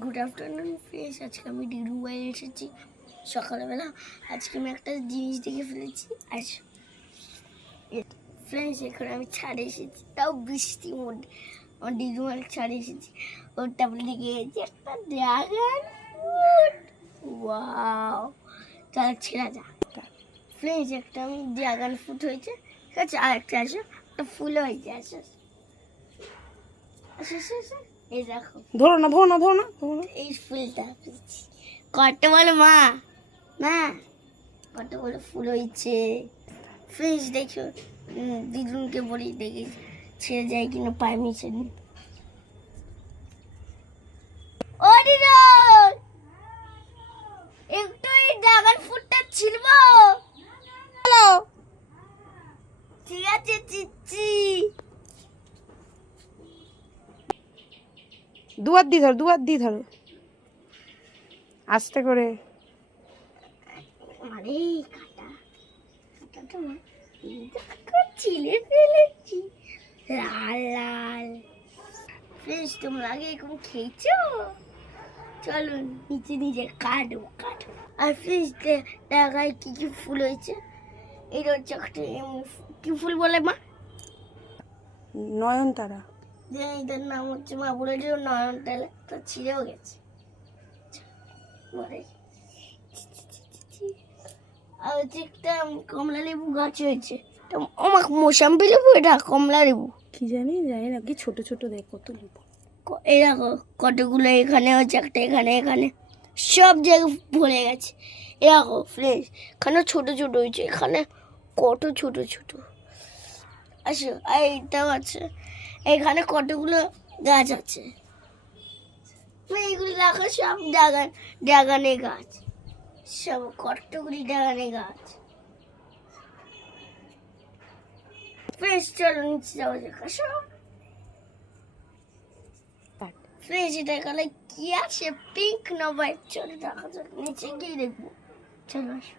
Good afternoon friends, আজকে আমি did you বাড়ি এসেছি সকালবেলা। আজকে আমি একটা জিনিস দেখে ফেলেছি। আজ ফ্রেন্ডস এখন আমি ছাড়ে এসেছি, তাও বৃষ্টির মধ্যে আমার ডিডু বাড়ি ছাড়ে এসেছি। ওর তারপরে দেখে গেছি একটা ড্রাগন ফ্রুট। ওয়াও, তাহলে ছেড়া যা ফ্রেন্ডস। একটা আমি ড্রাগন ফ্রুট হয়েছে, ঠিক আছে, আর একটা আসো, একটা ফুল হয়েছে। আসো আসো আসো আসো, এই দেখো, ধরো না ধরো না ধরো না ধরো না। এই ফুলটা পেয়েছি। কত বলো মা, মা কত বড় ফুল হয়েছে ফ্রেন্ডস। দেখো দিদুনকে বলি দেখি ছেড়ে যায় কিনা পারমিশন। ও দিদুন, একটু এই ড্রাগন ফ্রুটটা ছিলবো? হ্যালো, ঠিক আছে চিচ্ছি। দুয়ার দিয়ে ধরো আস্তে করে। আরে কাটাটা না, দেখো ছিলে ফেলেছি লাল লাল। ফ্রেন্ডস তোমরা আগে এরকম খেয়েছো? চলো নিচে নিজে কাটবো। আর ফ্রেন্ডস টাকায় কি কি ফুল হয়েছে? এটা হচ্ছে একটা কি ফুল বলে মা? নয়নতারা। এটার নাম হচ্ছে, মা বলে দিল নয়নতারা, তা ছিঁড়েও গেছে। আর হচ্ছে একটা কমলা লেবু গাছ হয়েছে। আমার মোসাম্বি লেবু, এটা কমলা লেবু কি জানি না কি ছোট ছোট দেখ কত লেবু। এই দেখো কতগুলো, এখানে হচ্ছে একটা, এখানে সব জায়গায় ভরে গেছে। এ দেখো ফ্রেন্ডস, এখানে ছোট ছোট হয়েছে, এখানে কত ছোট ছোট। আসো, আর এইটাও আছে, এখানে কতগুলো গাছ আছে। এইগুলি দেখো সব ড্রাগনের গাছ, সব কতগুলি ড্রাগনের গাছ। ফ্রেন্ডস চলো নিচে যাওয়া যাক। আসো ফ্রেন্ডস, এটা কালার কি আছে, পিঙ্ক না হোয়াইট? চলো দেখা যাক, নিচে গিয়ে দেখবো। চলো আসো।